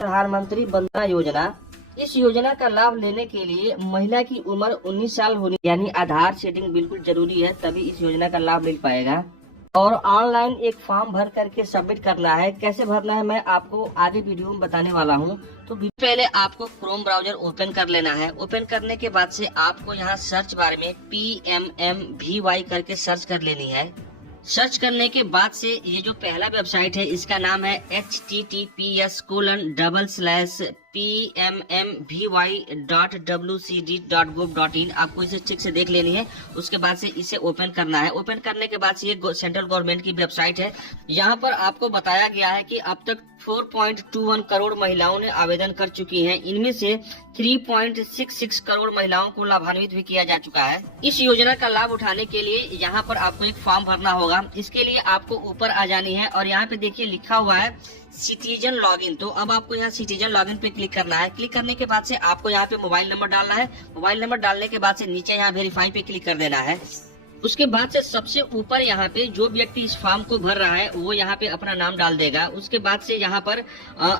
प्रधानमंत्री वंदना योजना। इस योजना का लाभ लेने के लिए महिला की उम्र 19 साल होनी यानी आधार सेटिंग बिल्कुल जरूरी है, तभी इस योजना का लाभ मिल पाएगा। और ऑनलाइन एक फॉर्म भर करके सबमिट करना है। कैसे भरना है मैं आपको आगे वीडियो में बताने वाला हूँ। तो पहले आपको क्रोम ब्राउजर ओपन कर लेना है। ओपन करने के बाद से आपको यहाँ सर्च बार में PMMVY करके सर्च कर लेनी है। सर्च करने के बाद से ये जो पहला वेबसाइट है इसका नाम है https://PMMVY.wcd.gov.in। आपको इसे ठीक से देख लेनी है। उसके बाद से इसे ओपन करना है। ओपन करने के बाद से ये सेंट्रल गवर्नमेंट की वेबसाइट है। यहाँ पर आपको बताया गया है कि अब तक 4.21 करोड़ महिलाओं ने आवेदन कर चुकी हैं। इनमें से 3.66 करोड़ महिलाओं को लाभान्वित भी किया जा चुका है। इस योजना का लाभ उठाने के लिए यहाँ पर आपको एक फॉर्म भरना होगा। इसके लिए आपको ऊपर आ जानी है और यहाँ पे देखिए लिखा हुआ है सिटीजन लॉगिन। तो अब आपको यहाँ सिटीजन लॉगिन पे क्लिक करना है। क्लिक करने के बाद से आपको यहाँ पे मोबाइल नंबर डालना है। मोबाइल नंबर डालने के बाद से नीचे यहाँ वेरीफाई पे क्लिक कर देना है। उसके बाद से सबसे ऊपर यहाँ पे जो व्यक्ति इस फॉर्म को भर रहा है वो यहाँ पे अपना नाम डाल देगा। उसके बाद से यहाँ पर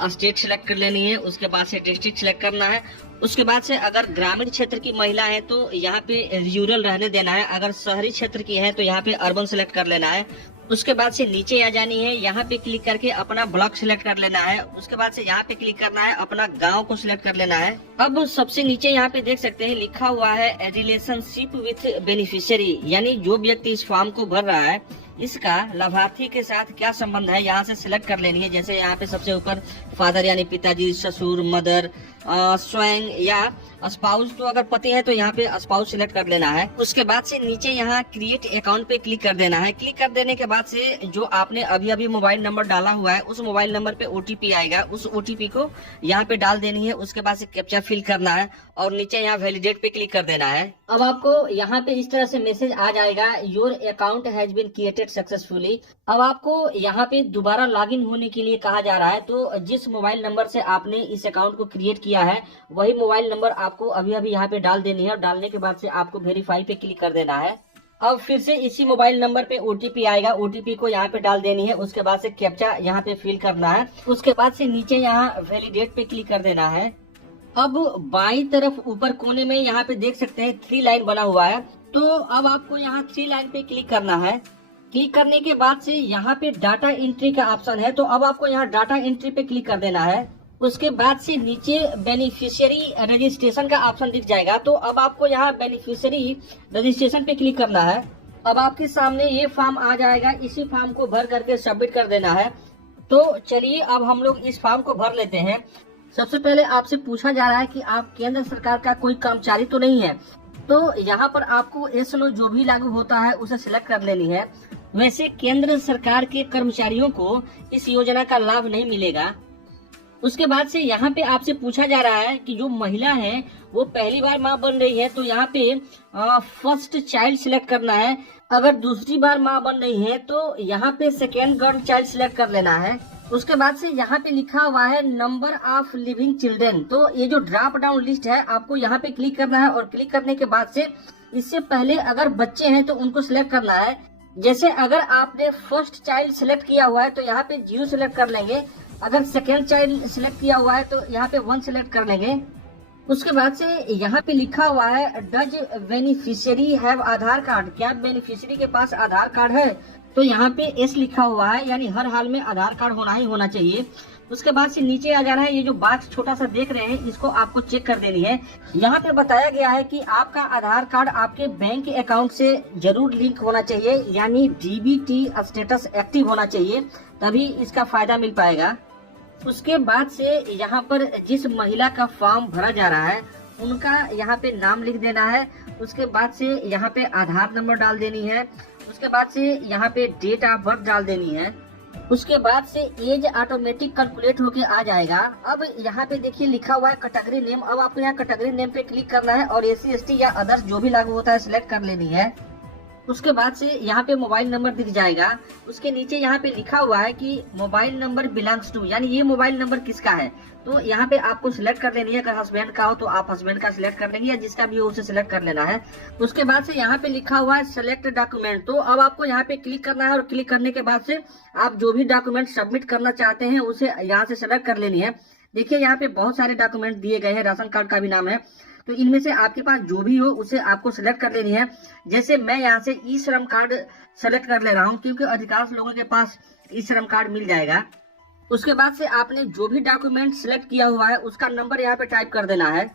स्टेट सिलेक्ट कर लेनी है। उसके बाद से डिस्ट्रिक्ट सिलेक्ट करना है। उसके बाद से अगर ग्रामीण क्षेत्र की महिला है तो यहाँ पे रूरल रहने देना है। अगर शहरी क्षेत्र की है तो यहाँ पे अर्बन सिलेक्ट कर लेना है। उसके बाद से नीचे आ जानी है। यहाँ पे क्लिक करके अपना ब्लॉक सिलेक्ट कर लेना है। उसके बाद से यहाँ पे क्लिक करना है, अपना गांव को सिलेक्ट कर लेना है। अब सबसे नीचे यहाँ पे देख सकते हैं लिखा हुआ है रिलेशनशिप विथ बेनिफिशियरी, यानी जो व्यक्ति इस फॉर्म को भर रहा है इसका लाभार्थी के साथ क्या संबंध है, यहाँ से सिलेक्ट कर लेनी है। जैसे यहाँ पे सबसे ऊपर फादर यानी पिताजी, ससुर, मदर, स्वयं या स्पाउस। तो अगर पति है तो यहाँ पे स्पाउस सिलेक्ट कर लेना है। उसके बाद से नीचे यहाँ क्रिएट अकाउंट पे क्लिक कर देना है। क्लिक कर देने के बाद से जो आपने अभी अभी मोबाइल नंबर डाला हुआ है उस मोबाइल नंबर पे OTP आएगा। उस OTP को यहाँ पे डाल देनी है। उसके बाद से कैप्चा फिल करना है और नीचे यहाँ वैलिडेट पे क्लिक कर देना है। अब आपको यहाँ पे इस तरह से मैसेज आ जाएगा, your account has been created successfully. अब आपको यहाँ पे दोबारा लॉगिन होने के लिए कहा जा रहा है। तो जिस मोबाइल नंबर से आपने इस अकाउंट को क्रिएट किया है वही मोबाइल नंबर आपको अभी अभी यहाँ पे डाल देनी है और डालने के बाद से आपको वेरीफाई पे क्लिक कर देना है। अब फिर से इसी मोबाइल नंबर पे OTP आएगा। OTP को यहाँ पे डाल देनी है। उसके बाद से कैप्चा यहाँ पे फिल करना है। उसके बाद से नीचे यहाँ वैलिडेट पे क्लिक कर देना है। अब बाईं तरफ ऊपर कोने में यहाँ पे देख सकते हैं 3 लाइन बना हुआ है। तो अब आपको यहाँ 3 लाइन पे क्लिक करना है। क्लिक करने के बाद से यहाँ पे डाटा एंट्री का ऑप्शन है। तो अब आपको यहाँ डाटा एंट्री पे क्लिक कर देना है। उसके बाद से नीचे बेनिफिशियरी रजिस्ट्रेशन का ऑप्शन दिख जाएगा। तो अब आपको यहाँ बेनिफिशियरी रजिस्ट्रेशन पे क्लिक करना है। अब आपके सामने ये फॉर्म आ जाएगा। इसी फॉर्म को भर करके सबमिट कर देना है। तो चलिए अब हम लोग इस फॉर्म को भर लेते हैं। सबसे पहले आपसे पूछा जा रहा है कि आप केंद्र सरकार का कोई कर्मचारी तो नहीं है। तो यहाँ पर आपको SNO जो भी लागू होता है उसे सिलेक्ट कर लेनी है। वैसे केंद्र सरकार के कर्मचारियों को इस योजना का लाभ नहीं मिलेगा। उसके बाद से यहाँ पे आपसे पूछा जा रहा है कि जो महिला है वो पहली बार माँ बन रही है तो यहाँ पे फर्स्ट चाइल्ड सिलेक्ट करना है। अगर दूसरी बार माँ बन रही है तो यहाँ पे सेकेंड गर्ल चाइल्ड सिलेक्ट कर लेना है। उसके बाद से यहाँ पे लिखा हुआ है नंबर ऑफ लिविंग चिल्ड्रन। तो ये जो ड्रॉप डाउन लिस्ट है आपको यहाँ पे क्लिक करना है और क्लिक करने के बाद से इससे पहले अगर बच्चे हैं तो उनको सिलेक्ट करना है। जैसे अगर आपने फर्स्ट चाइल्ड सिलेक्ट किया हुआ है तो यहाँ पे 0 सिलेक्ट कर लेंगे। अगर सेकेंड चाइल्ड सिलेक्ट किया हुआ है तो यहाँ पे 1 सिलेक्ट कर लेंगे। उसके बाद से यहाँ पे लिखा हुआ है does beneficiary have Aadhaar card. क्या बेनिफिशियरी के पास आधार कार्ड है? तो यहाँ पे S लिखा हुआ है, यानी हर हाल में आधार कार्ड होना ही होना चाहिए। उसके बाद से नीचे आ जाना है। ये जो बॉक्स छोटा सा देख रहे हैं इसको आपको चेक कर देनी है। यहाँ पे बताया गया है कि आपका आधार कार्ड आपके बैंक अकाउंट से जरूर लिंक होना चाहिए, यानी DBT स्टेटस एक्टिव होना चाहिए, तभी इसका फायदा मिल पाएगा। उसके बाद से यहाँ पर जिस महिला का फॉर्म भरा जा रहा है उनका यहाँ पे नाम लिख देना है। उसके बाद से यहाँ पे आधार नंबर डाल देनी है। उसके बाद से यहाँ पे डेट ऑफ बर्थ डाल देनी है। उसके बाद से एज ऑटोमेटिक कैलकुलेट होके आ जाएगा। अब यहाँ पे देखिए लिखा हुआ है कैटेगरी नेम। अब आपको यहाँ कैटेगरी नेम पे क्लिक करना है और SC ST या अदर्स जो भी लागू होता है सिलेक्ट कर लेनी है। उसके बाद से यहाँ पे मोबाइल नंबर दिख जाएगा। उसके नीचे यहाँ पे लिखा हुआ है कि मोबाइल नंबर बिलोंग्स टू, यानी ये मोबाइल नंबर किसका है। तो यहाँ पे आपको सिलेक्ट कर लेनी है। अगर हस्बैंड का हो तो आप हस्बैंड का सिलेक्ट कर लेंगे या जिसका भी हो उसे सिलेक्ट कर लेना है। उसके बाद से यहाँ पे लिखा हुआ है सेलेक्ट डॉक्यूमेंट। तो अब आपको यहाँ पे क्लिक करना है और क्लिक करने के बाद से आप जो भी डॉक्यूमेंट सबमिट करना चाहते हैं उसे यहाँ से सिलेक्ट कर लेनी है। देखिए यहाँ पे बहुत सारे डॉक्यूमेंट दिए गए हैं, राशन कार्ड का भी नाम है। तो इनमें से आपके पास जो भी हो उसे आपको सिलेक्ट कर लेनी है। जैसे मैं यहाँ से ई श्रम कार्ड सेलेक्ट कर ले रहा हूँ, क्योंकि अधिकांश लोगों के पास ई श्रम कार्ड मिल जाएगा। उसके बाद से आपने जो भी डॉक्यूमेंट सिलेक्ट किया हुआ है उसका नंबर यहाँ पे टाइप कर देना है।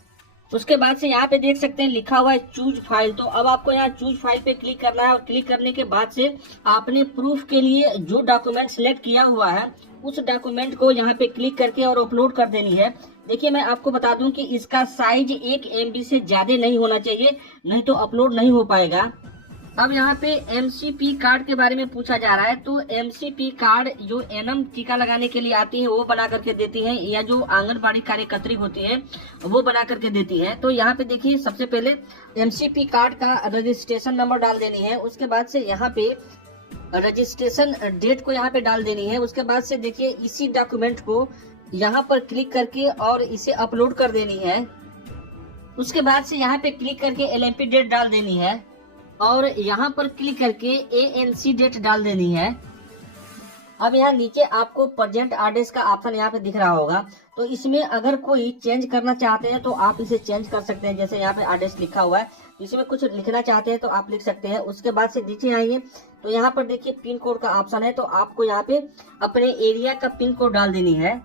उसके बाद से यहाँ पे देख सकते हैं लिखा हुआ है चूज फाइल। तो अब आपको यहाँ चूज फाइल पे क्लिक करना है और क्लिक करने के बाद से आपने प्रूफ के लिए जो डॉक्यूमेंट सिलेक्ट किया हुआ है उस डॉक्यूमेंट को यहाँ पे क्लिक करके और अपलोड कर देनी है। देखिए मैं आपको बता दूं कि इसका साइज 1 MB से ज्यादा नहीं होना चाहिए, नहीं तो अपलोड नहीं हो पाएगा। अब यहाँ पे MCP कार्ड के बारे में पूछा जा रहा है। तो MCP कार्ड जो एनम टीका लगाने के लिए आती है वो बना करके देती है, या जो आंगनबाड़ी कार्यकर्त्री होती है वो बना करके देती है। तो यहाँ पे देखिए सबसे पहले MCP कार्ड का रजिस्ट्रेशन नंबर डाल देनी है। उसके बाद से यहाँ पे रजिस्ट्रेशन डेट को यहाँ पे डाल देनी है। उसके बाद से देखिए इसी डॉक्यूमेंट को यहाँ पर क्लिक करके और इसे अपलोड कर देनी है। उसके बाद से यहाँ पे क्लिक करके LMP डेट डाल देनी है और यहाँ पर क्लिक करके ANC डेट डाल देनी है। अब यहाँ नीचे आपको प्रेजेंट एड्रेस का ऑप्शन यहाँ पे दिख रहा होगा। तो इसमें अगर कोई चेंज करना चाहते हैं तो आप इसे चेंज कर सकते हैं। जैसे यहाँ पे एड्रेस लिखा हुआ है, इसमें कुछ लिखना चाहते हैं तो आप लिख सकते हैं। उसके बाद से नीचे आइए तो यहाँ पर देखिए पिन कोड का ऑप्शन है। तो आपको यहाँ पे अपने एरिया का पिन कोड डाल देनी है।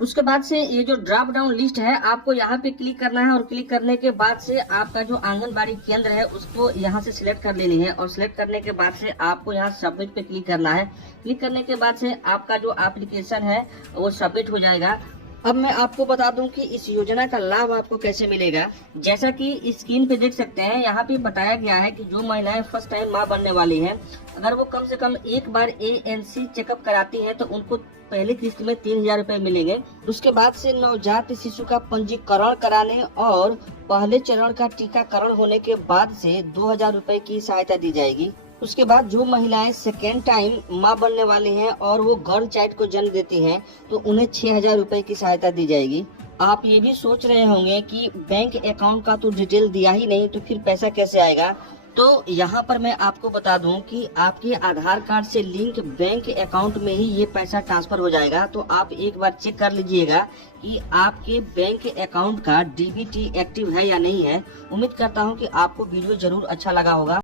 उसके बाद से ये जो ड्रॉप डाउन लिस्ट है आपको यहाँ पे क्लिक करना है और क्लिक करने के बाद से आपका जो आंगनबाड़ी केंद्र है उसको यहाँ से सिलेक्ट कर लेनी है। और सिलेक्ट करने के बाद से आपको यहाँ सबमिट पे क्लिक करना है। क्लिक करने के बाद से आपका जो एप्लीकेशन है वो सबमिट हो जाएगा। अब मैं आपको बता दूं कि इस योजना का लाभ आपको कैसे मिलेगा। जैसा कि स्क्रीन पे देख सकते हैं यहाँ पे बताया गया है कि जो महिलाएं फर्स्ट टाइम मां बनने वाली हैं, अगर वो कम से कम एक बार ANC चेकअप कराती है तो उनको पहली किस्त में 3000 रुपए मिलेंगे। उसके बाद से नवजात शिशु का पंजीकरण कराने और पहले चरण का टीकाकरण होने के बाद से 2000 रुपए की सहायता दी जाएगी। उसके बाद जो महिलाएं सेकेंड टाइम मां बनने वाली हैं और वो गर्ल चाइल्ड को जन्म देती हैं तो उन्हें 6000 रुपए की सहायता दी जाएगी। आप ये भी सोच रहे होंगे कि बैंक अकाउंट का तो डिटेल दिया ही नहीं, तो फिर पैसा कैसे आएगा। तो यहाँ पर मैं आपको बता दूं कि आपके आधार कार्ड से लिंक बैंक अकाउंट में ही ये पैसा ट्रांसफर हो जाएगा। तो आप एक बार चेक कर लीजिएगा कि आपके बैंक अकाउंट का DBT एक्टिव है या नहीं है। उम्मीद करता हूँ कि आपको वीडियो जरूर अच्छा लगा होगा।